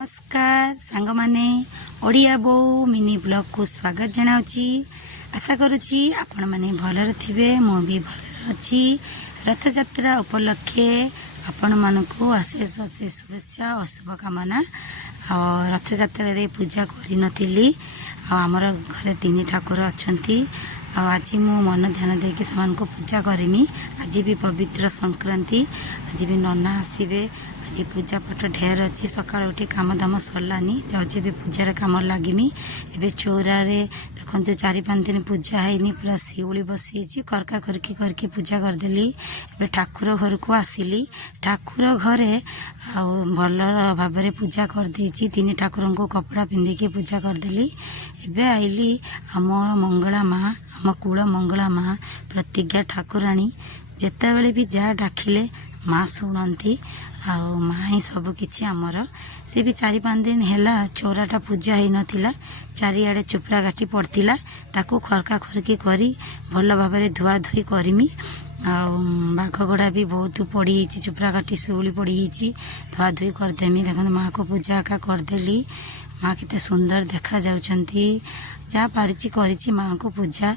नमस्कार सांग माने ओडिया बो मिनी ब्लॉग को स्वागत जनाउची। आशा करुची आपण माने भलर थिबे, मो भी भलर अछि। रथ यात्रा उपलक्षे आपण मानकु अशेष अशेष शुभेच्छा और शुभकामना। रथ यात्रा रे पूजा करि नथिली। हमर घरे तीन ठाकुर अछंती। आज मु मन ध्यान देकी समान को पूजा करमी। आज भी पवित्र संक्रांति, आज भी नना आसबे। आज पूजा पाठ ढेर अच्छी। सका उठी काम दाम सरलानी, जाऊे भी पूजार कम लगमी। एवं चौरा देखो 4-5 दिन पूजा है, पूरा शिउली बसी करका करकी करके पूजा करदेली। एवं ठाकुर घर को आसिली। ठाकुर घरे भल भाव पूजा करदे। 3 ठाकुर को कपड़ा पिंधिकी पूजा करदेली। एवं आईली आम मंगला माँ, आम कूल मंगला माँ प्रतिज्ञा ठाकुराणी। जिते बड़े भी जहाँ डाकिले माँ शुणती। माँ ही सब किछि आमर। से भी 4-5 दिन हैला चौराटा पूजा ही नथिला। चारिआडे चुपरा काटी पड़तिला। ताकू खरका खरकी करी भल भाव धुआ धुई करमी। बाघ गड़ा भी बहुत पड़ी, चुपरा काटी शिउली पड़ी, धुआ धुई करदेमी। देखो माँ को पूजा का करदेली। माँ केते सुंदर देखा जाउछंती। जहाँ पारिची करिची माँ को पूजा।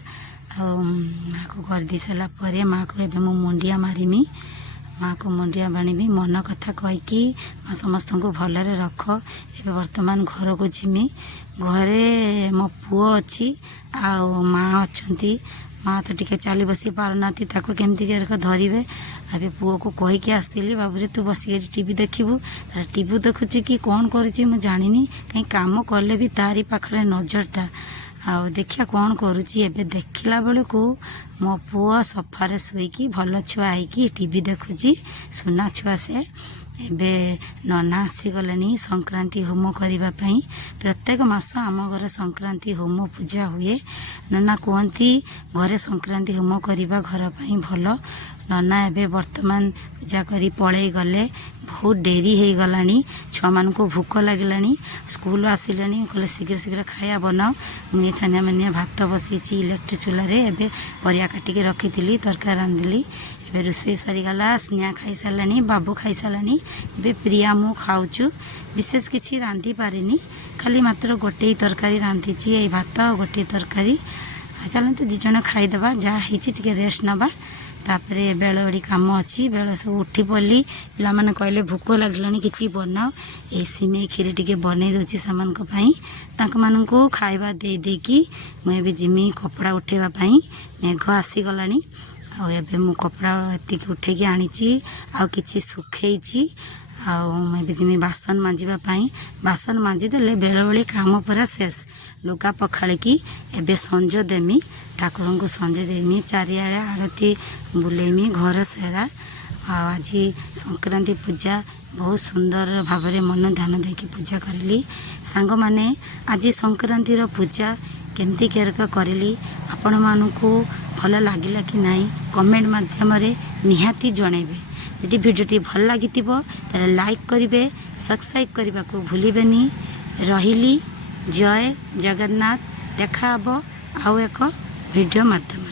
माँ को कर दी सारा पर माँ को एबे मु मुंडिया मारिमी। माँ को मुंडिया बाणीबी मन कथा कहीकि माँ समस्त को भलरे रख। एबे वर्तमान घर को जिमी। घरे मो पुओ अच्छी आ माँ अच्छी। माँ तो टिके चली बसी पारना, ताको केमती धरवे। अबे पुओ को कहीकि आसती, बाबू तू बसिक टीवी देखबू। टीवी देखुची कि कौन करुची मु जानिनी। कहीं काम कले भी तारी पाखरे नजरटा देखिया कौन करुची। एबे देखला बेलू मो पुओ सफारे शोईकी भल छुआ है टीवी देखुची। सुना छुआ से। एबे नना आसीगले संक्रांति होम करने। प्रत्येक मास आम घर संक्रांति होम पूजा हुए। नना कहती घरे संक्रांति होम करवा घर पर भल। नना एबे वर्तमान पूजा करी पलई गले। बहुत डेरी हो गलानी। छुआ मान को भूक लगिलानी। स्कूल आसिलानी, कहले शीघ्र शीघ्र खाया बनाओ। मुझे छानिया मानिया भात बसई इलेक्ट्रिक चूल्हे। एबे परिया काटिकी रखी तरकारी रांधिली। एबे रोषे सरीगला। स्नेहा खाई सारानी, बाबू खाई सारानी। एबे प्रिया मु खाऊचु। विशेष किसी रांधि पारिनी, खाली मात्र गोटे तरकारी रांधिची, ये भात और गोटे तरकारी। चलते 2 जन खाईदे। जहाँ टे रेस्ट नवा। तापरे बेल बड़ी कम अच्छी। बेल सब उठी पड़ी। पिला माने कहले भूक लगलानी किसी बनाओ। ये सिमेई खीरी टिके बनई दूची सामान को पाई। तांक मान को खाइबा दे देकी मुझे भी जिमी कपड़ा उठेवा पाई। मेघ आसीगलानी। आबे मु कपड़ा एतिक उठेकी आनीची। आ किछि सुखेईची। भी जिमी बासन मांजिबा पाई। बासन मांजिदेले बेल बेली काम पूरा शेष। लुगा पखाड़िकी एबे संज देमी। ठाकुर को संज देमी। चारिआडे आरती बुलेमी घर सारा। आज संक्रांति पूजा बहुत सुंदर भाव मन ध्यान देकी पूजा करी। सांग माने आज संक्रांति पूजा केमती केरक करी आपण मानकु भल लगिला कि नहीं कमेंट माध्यम निहाती जनइबे। यदि भिडियोटी भल लगी ताले लाइक करिवे, सब्सक्राइब करने को भूलिबेनी। रहिली। जय जगन्नाथ। देखा आव एक वीडियो माध्यम।